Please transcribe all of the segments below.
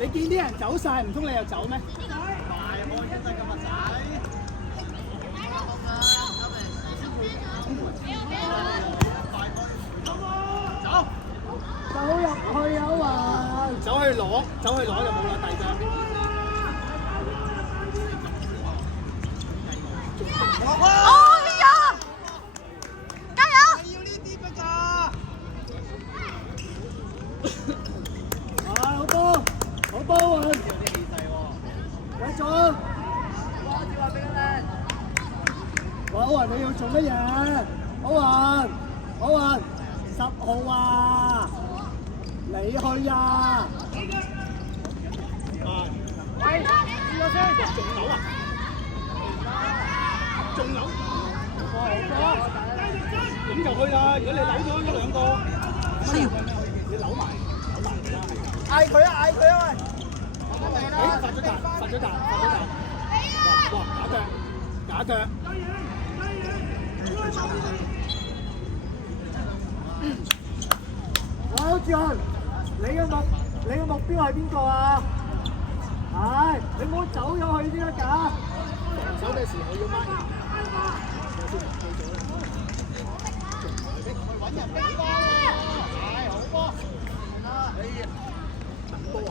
你見啲人走晒，唔通你又走咩？走入去啊嘛！走去攞就冇啦，第二張。哎呀！加油！要呢啲㗎咋？好波，好波啊！有啲氣勢喎。繼續。歐雲你要做乜嘢？歐雲，10號啊！你去啊！喂，試下先，中樓啊！中樓，咁就去啦！如果你扭咗一兩個，你扭埋啦！嗌佢啊！喂！發咗達！哇！假腳！好志恒，你嘅目標係邊個啊？係，你唔好走咗去先得㗎。防守嘅時候要掹。揾人俾波啦！係好波。等波啊！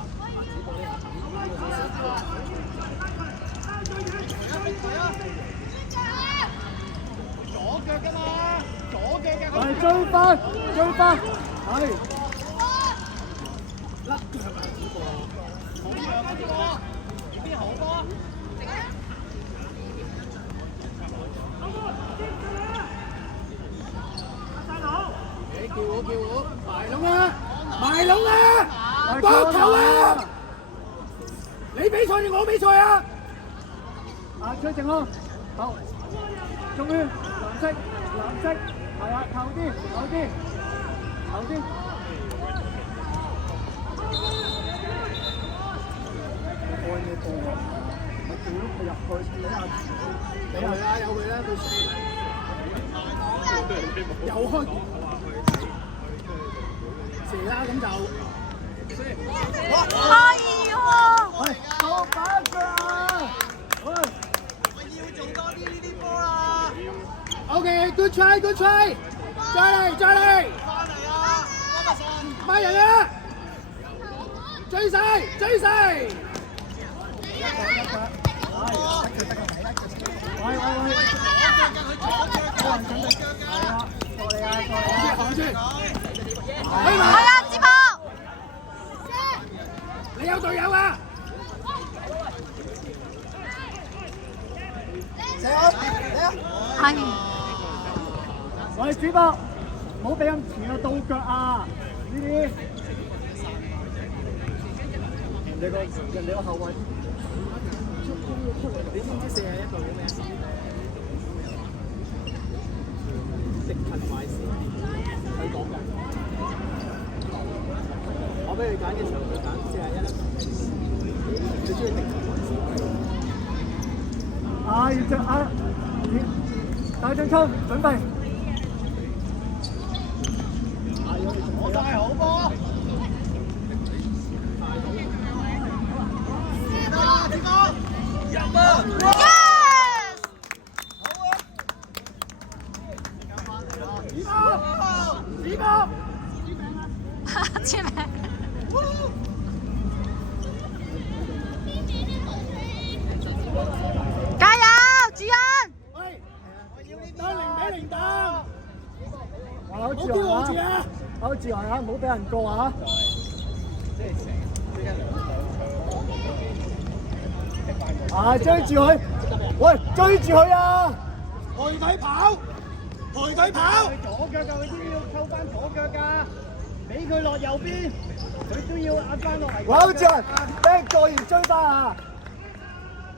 左腳㗎嘛，左腳嘅。係追翻，係。甩腳係咪呢個？好波，跟住我，邊好波？你叫我，埋籠啊！膊頭啊！你比賽定我比賽啊？崔靜康，好，終於藍色，係啊，後啲。開咩波啊？我叫佢入去睇下，有佢啦，又開劍，射啦咁就。哎呀！喂，做反腳啊！喂，我要做多啲呢啲波啦。OK，good try，再嚟，翻嚟啊！買人啊！追晒！係啊，接炮！你有隊友啊！係。喂，主播，唔好俾咁前啊，到腳啊！呢啲人哋個後衞你知唔知41度叫咩？敵勤壞事，佢講㗎。我俾佢揀嘅時候，佢揀41啦。你中意敵勤壞事？要着啊！大進衝，準備。我都係好波。入啊！ 簽名。加油，主人！喂，得0-0打。好自由啊！好自由啊！唔好俾人過啊！追住佢！喂，追住佢啊！抬腿跑！左腳㗎，佢都要抽翻左腳㗎，俾佢落右邊，佢都要壓翻落嚟。喂，好自由，俾人過完追翻啊！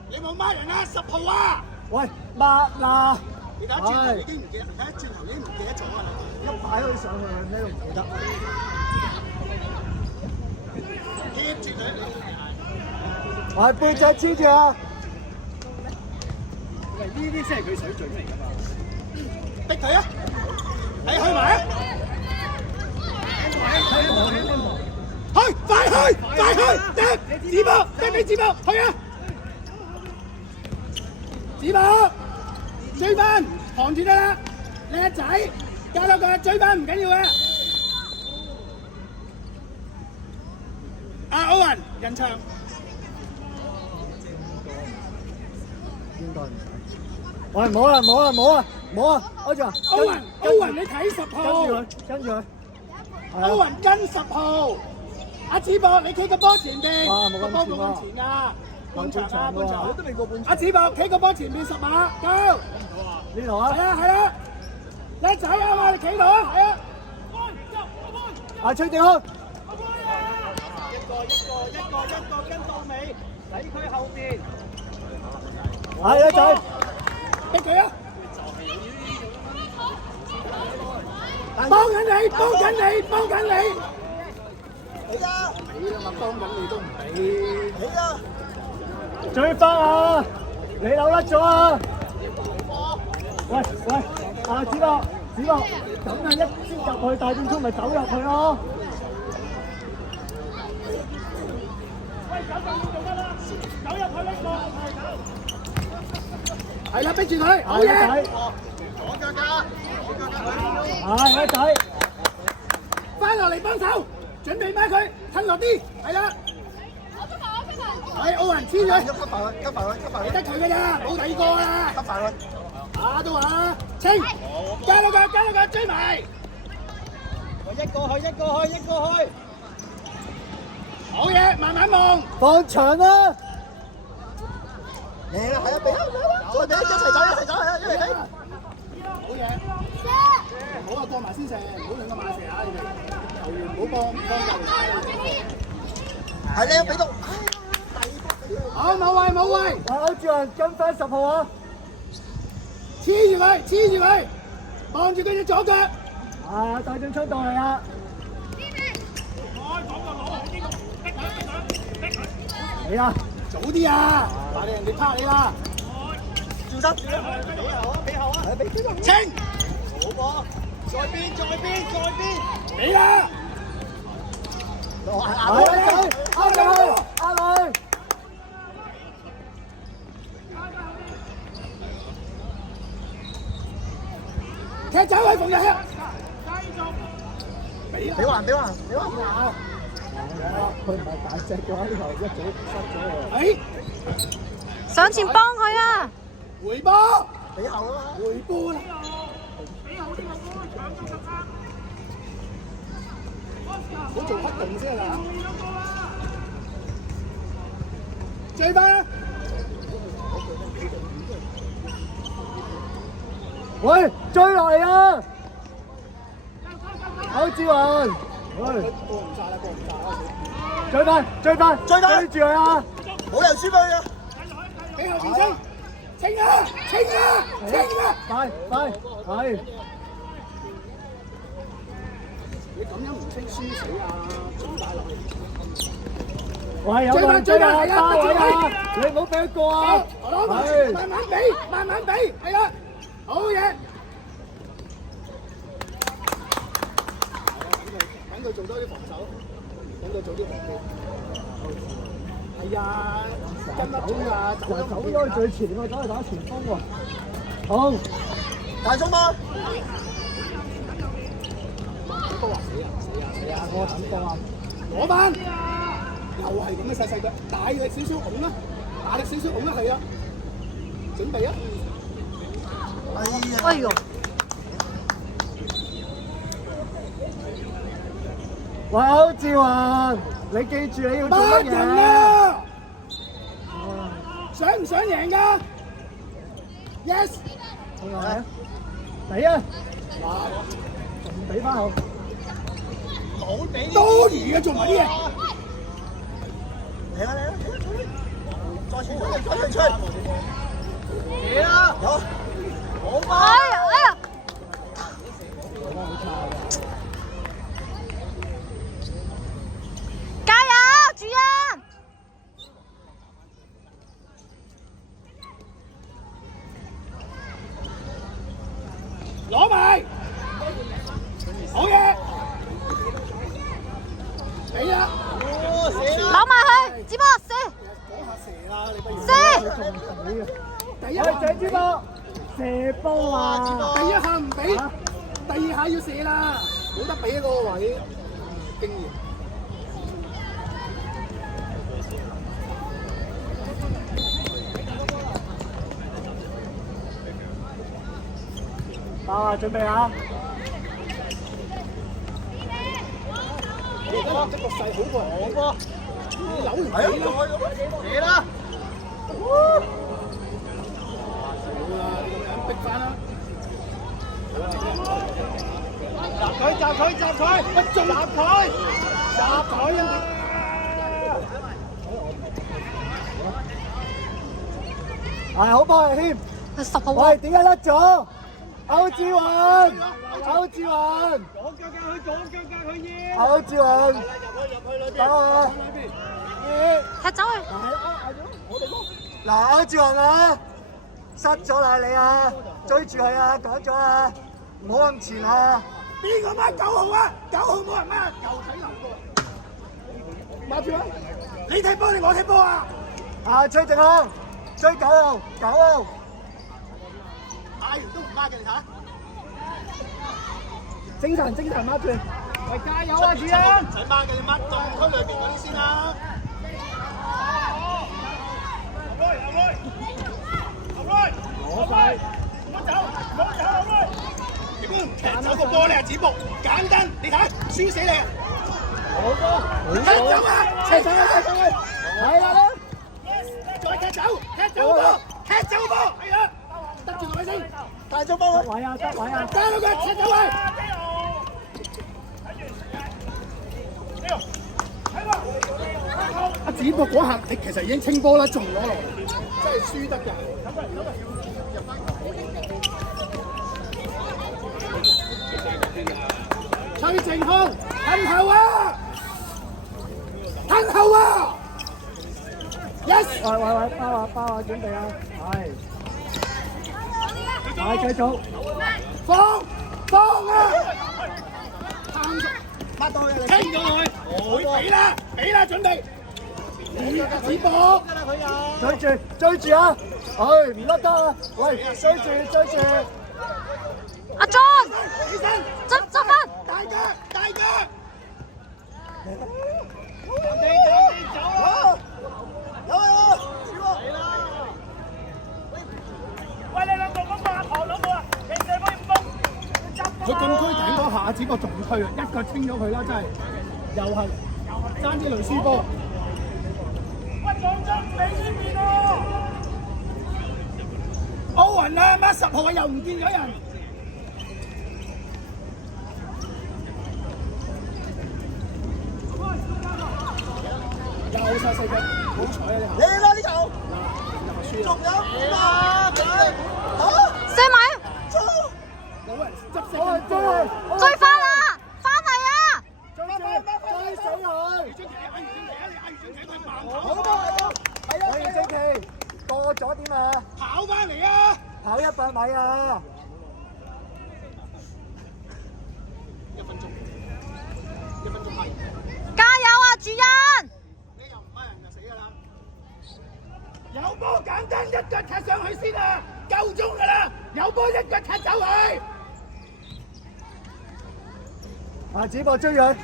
你冇孖人啊，10號啊！喂，抹啦！你睇轉頭已經唔記得，睇轉頭已經唔記得咗㗎啦。一擺佢上去，咩都唔記得。貼住佢。係背脊黐住啊！喂，呢啲先係佢水準嚟㗎嘛。逼佢啊！係去埋啊！去快去，快去，得子博，得俾子博去啊！子博追翻，防住得啦，叻仔，加多個追翻唔緊要嘅。阿歐文人牆。喂，冇啦，冇啦，冇啦，冇啊！歐文，歐文，你睇10號，跟住佢，歐文跟10號。阿子博，你企個波前邊，個波冇咁前㗎，半場啊，半場，都未過半場。阿子博企個波前邊10碼，Go！呢度啊，係啊，叻仔啊嘛，你企度啊，係啊。阿崔定康，一個跟到尾，喺佢後邊。係叻仔，逼佢啊！幫緊你，幫緊你，幫緊你。俾啦嘛，幫緊你都唔俾。俾啦！追翻啊！你扭甩咗啊！喂，阿子博，咁啊一先入去大正衝咪走入去咯。喂，走就要做得啦，走入去呢個。係啦，逼住佢，好嘢！左腳㗎，係叻仔，翻落嚟幫手，準備孭佢，褪落啲，係啦。係奧運黐佢，你得佢㗎咋，冇第二個啦。打都話，清，加多個，追埋。一個去。好嘢，慢慢望。放長啦！嚟啦，係啊，俾啊，再俾一齊走，係啊，一齊俾。好嘢，唔好啊過埋先射，唔好兩個馬射啊！你哋球員唔好幫係你俾到。好冇位，歐志雲跟翻10號啊！黐住佢，望住佢隻左腳。啊，大正衝到嚟啦！嚟啦！早啲啊！快啲人哋拍你啦！轉身，俾後啊！俾機會。清！好波，再邊，俾啦！阿女，踢走佢，馮日香。俾還。佢唔係大隻嘅話，呢球一早失咗喎。哎，上前幫佢啊！回波，俾後啊嘛。回波啦！唔好做黑洞先啦！追翻！喂，追落嚟啊！歐志雲，喂，過唔晒啦！追翻，追住佢啊！冇理由輸俾佢啊！俾後前衝！清啊！快！你咁樣唔識輸死啊！仲大落去！喂，有人追啊！包位啊！你唔好俾佢過啊！係，慢慢俾，係啦，好嘢！等佢做多啲防守，等佢做啲防守。係啊，跟得住啊，走咗去最前喎，走去打前鋒喎。好，大中波。都話死啊！我等波啊！攞翻，又係咁嘅細腳，大力少少拱啦，係啊！準備啊！哎呦！喂，歐志雲，你記住你要做乜嘢啊？想唔想贏㗎 ？Yes。俾啊！仲唔俾翻後？多餘嘅做埋啲嘢。嚟啦！再傳出。嚟啦！好嘛！哎呀！加油，主人！攞埋，好嘢！俾啦！扭埋去，子波射。射。第一喂，鄭子博，射波啊！第一下唔俾，第二下要射啦，冇得俾嗰個位，經驗。啊，準備下。你而家個勢好過我波，你扭唔起啦，射啦！好啦，你咁樣逼翻啦！集佢！不中！集佢啊！係好波啊，謙！佢10號喂，點解甩咗？歐志雲，歐志雲，左腳佢要！歐志雲，走啊！踢走佢。嗱，歐志雲啊，失咗啦你啊，追住佢啊，講咗啊，唔好咁前啊！邊個掹9號啊？9號冇人掹，又睇流過。馬住啊！你踢波定我踢波啊？啊，崔靜康，追9號，9號。打完都唔掹嘅，你睇。精神孖住。喂，加油啊，主人！唔使掹嘅，你掹禁區裏邊嗰啲先啦。攞晒。點解唔踢走個波咧？子木簡單，你睇，輸死你啊！好波。踢走啊！踢走佢。係啦。再踢走波，係啊！得住佢先，大咗波。得位啊！加到佢，踢走佢。阿子木嗰下，你其實已經清波啦，仲攞落嚟，真係輸得㗎。崔靜康，褪後啊！Yes！ 喂，包啊，準備啊，係，繼續，放啊！乜到你？傾咗佢，俾啦，準備。子博，追住啊！唔甩得啊！喂，追住！阿 John，起身，執翻。大腳，走啊！喂，你兩個嗰個阿唐兩個啊，你射波唔攻，佢禁區頂嗰下，子博仲推啊，一腳清咗佢啦，真係，又係爭啲雷輸波。喂，講真，你呢邊啊？奧運啊，乜10號又唔見咗人。又晒4腳，好彩啊你！你啦呢球，仲有5啊！射埋。冇人執死追翻啦！翻嚟啊！追死佢！好波！喂，正奇過咗點啊？跑翻嚟啊！跑100米啊！1分鐘係。加油啊，主人！你又唔掹人就死㗎啦！有波簡單，一腳踢上去先啊！夠鐘㗎啦！有波一腳踢走佢。啊，子博追佢。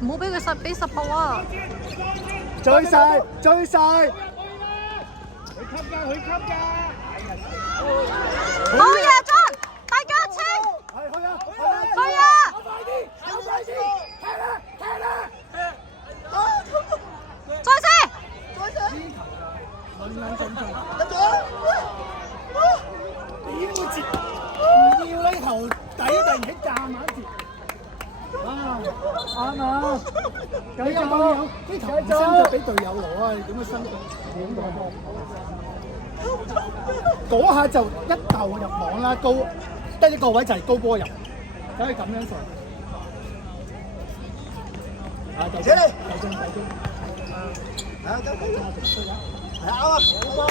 唔好俾佢俾10號啊！追晒！佢吸㗎！好嘢 ，John！大腳清！去啊！去啊！快啲！踢啦！再射！論兩進進，得咗！點會截？唔要呢頭底突然間夾硬截。啊！啱啊！繼你有續，呢頭唔伸腳俾隊友攞啊！你點樣伸腳？點攞波？嗰下就一竇入網啦，高得一個位就係高波入，就可以咁樣射。啊！就扯你！係啊，係啱啊！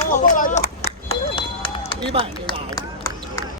好波嚟咗！呢班人要鬧。